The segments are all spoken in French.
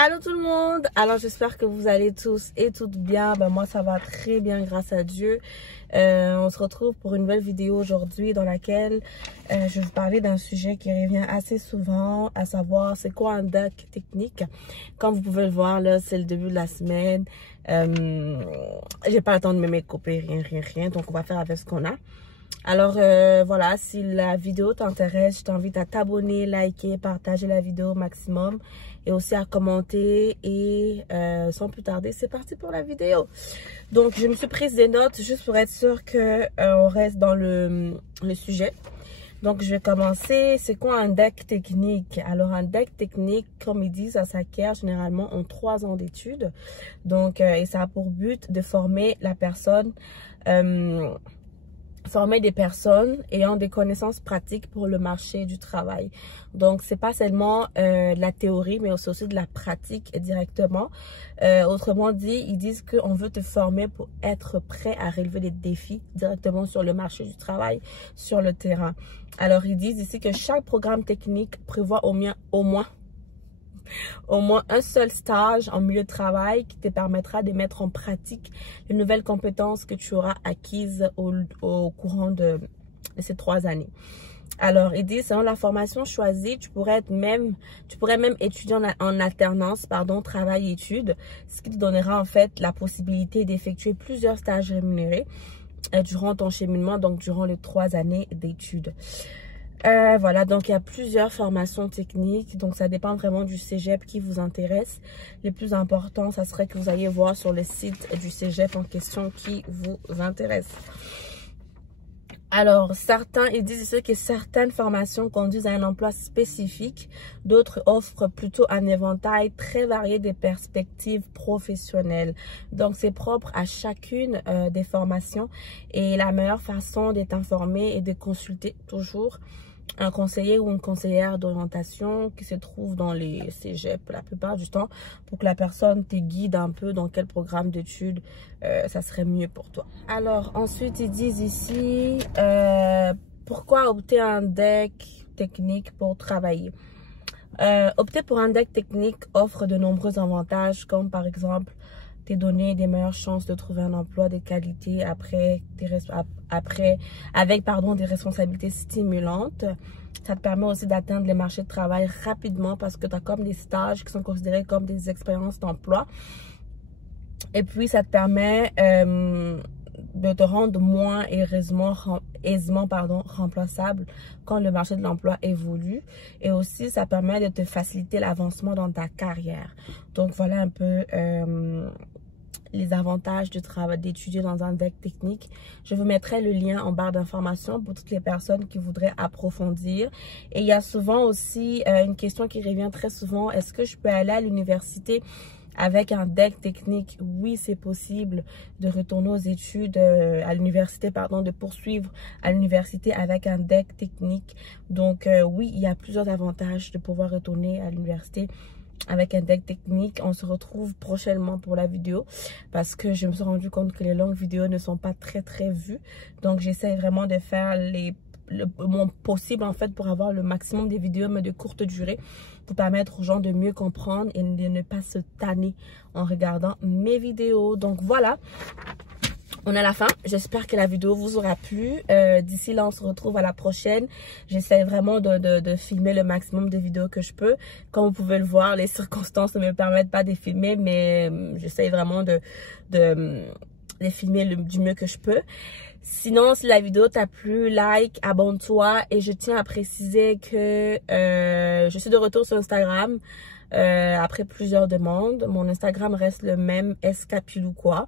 Allô tout le monde, alors j'espère que vous allez tous et toutes bien. Moi ça va très bien grâce à Dieu. On se retrouve pour une nouvelle vidéo aujourd'hui dans laquelle je vais vous parler d'un sujet qui revient assez souvent, à savoir c'est quoi un deck technique. Comme vous pouvez le voir là, c'est le début de la semaine. J'ai pas le temps de me mécoper, rien, donc on va faire avec ce qu'on a. Alors voilà, si la vidéo t'intéresse, je t'invite à t'abonner, liker, partager la vidéo au maximum et aussi à commenter. Et sans plus tarder, c'est parti pour la vidéo. Donc je me suis prise des notes juste pour être sûre que on reste dans le sujet. Donc je vais commencer. C'est quoi un deck technique? Alors un deck technique, comme ils disent, ça s'acquiert généralement en 3 ans d'études. Donc et ça a pour but de former la personne, former des personnes ayant des connaissances pratiques pour le marché du travail. Donc c'est pas seulement de la théorie, mais aussi de la pratique directement. Autrement dit, ils disent qu'on veut te former pour être prêt à relever des défis directement sur le marché du travail, sur le terrain. Alors ils disent ici que chaque programme technique prévoit au moins un seul stage en milieu de travail qui te permettra de mettre en pratique les nouvelles compétences que tu auras acquises au courant de ces 3 années. Alors, il dit, selon la formation choisie, tu pourrais même étudier en alternance, travail-études, ce qui te donnera en fait la possibilité d'effectuer plusieurs stages rémunérés durant ton cheminement, donc durant les 3 années d'études. Voilà, donc il y a plusieurs formations techniques, donc ça dépend vraiment du cégep qui vous intéresse. Les plus importants, ça serait que vous alliez voir sur le site du cégep en question qui vous intéresse. Alors, ils disent ici que certaines formations conduisent à un emploi spécifique, d'autres offrent plutôt un éventail très varié des perspectives professionnelles. Donc, c'est propre à chacune des formations et la meilleure façon d'être informé est de consulter toujours un conseiller ou une conseillère d'orientation qui se trouve dans les cégeps la plupart du temps pour que la personne te guide un peu dans quel programme d'études ça serait mieux pour toi. Alors ensuite ils disent ici pourquoi opter un deck technique pour travailler. Opter pour un deck technique offre de nombreux avantages comme par exemple te donner des meilleures chances de trouver un emploi de qualité avec des responsabilités stimulantes. Ça te permet aussi d'atteindre les marchés de travail rapidement parce que tu as comme des stages qui sont considérés comme des expériences d'emploi. Et puis, ça te permet de te rendre moins aisément remplaçable quand le marché de l'emploi évolue. Et aussi, ça permet de te faciliter l'avancement dans ta carrière. Donc, voilà un peu les avantages du travail d'étudier dans un deck technique. Je vous mettrai le lien en barre d'informations pour toutes les personnes qui voudraient approfondir. Et il y a souvent aussi une question qui revient très souvent. Est-ce que je peux aller à l'université avec un deck technique? Oui, c'est possible de retourner aux études à l'université, de poursuivre à l'université avec un deck technique. Donc oui, il y a plusieurs avantages de pouvoir retourner à l'université avec un deck technique. On se retrouve prochainement pour la vidéo parce que je me suis rendu compte que les longues vidéos ne sont pas très vues. Donc j'essaie vraiment de faire mon possible en fait pour avoir le maximum des vidéos mais de courte durée pour permettre aux gens de mieux comprendre et de ne pas se tanner en regardant mes vidéos. Donc voilà, on est à la fin. J'espère que la vidéo vous aura plu. D'ici là, on se retrouve à la prochaine. J'essaie vraiment de filmer le maximum de vidéos que je peux. Comme vous pouvez le voir, les circonstances ne me permettent pas de filmer, mais j'essaie vraiment de filmer du mieux que je peux. Sinon, si la vidéo t'a plu, like, abonne-toi. Et je tiens à préciser que je suis de retour sur Instagram après plusieurs demandes. Mon Instagram reste le même, SKPilouquois.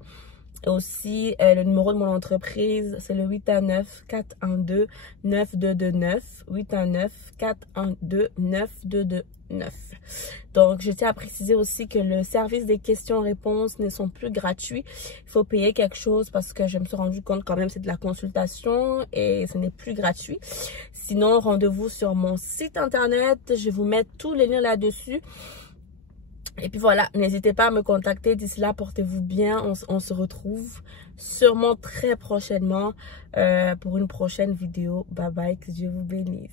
Et aussi, le numéro de mon entreprise, c'est le 819-412-9229. 819-412-9229. Donc, je tiens à préciser aussi que le service des questions-réponses ne sont plus gratuits. Il faut payer quelque chose parce que je me suis rendu compte quand même c'est de la consultation et ce n'est plus gratuit. Sinon, rendez-vous sur mon site internet. Je vais vous mettre tous les liens là-dessus. Et puis voilà, n'hésitez pas à me contacter. D'ici là, portez-vous bien. On se retrouve sûrement très prochainement pour une prochaine vidéo. Bye bye, que Dieu vous bénisse.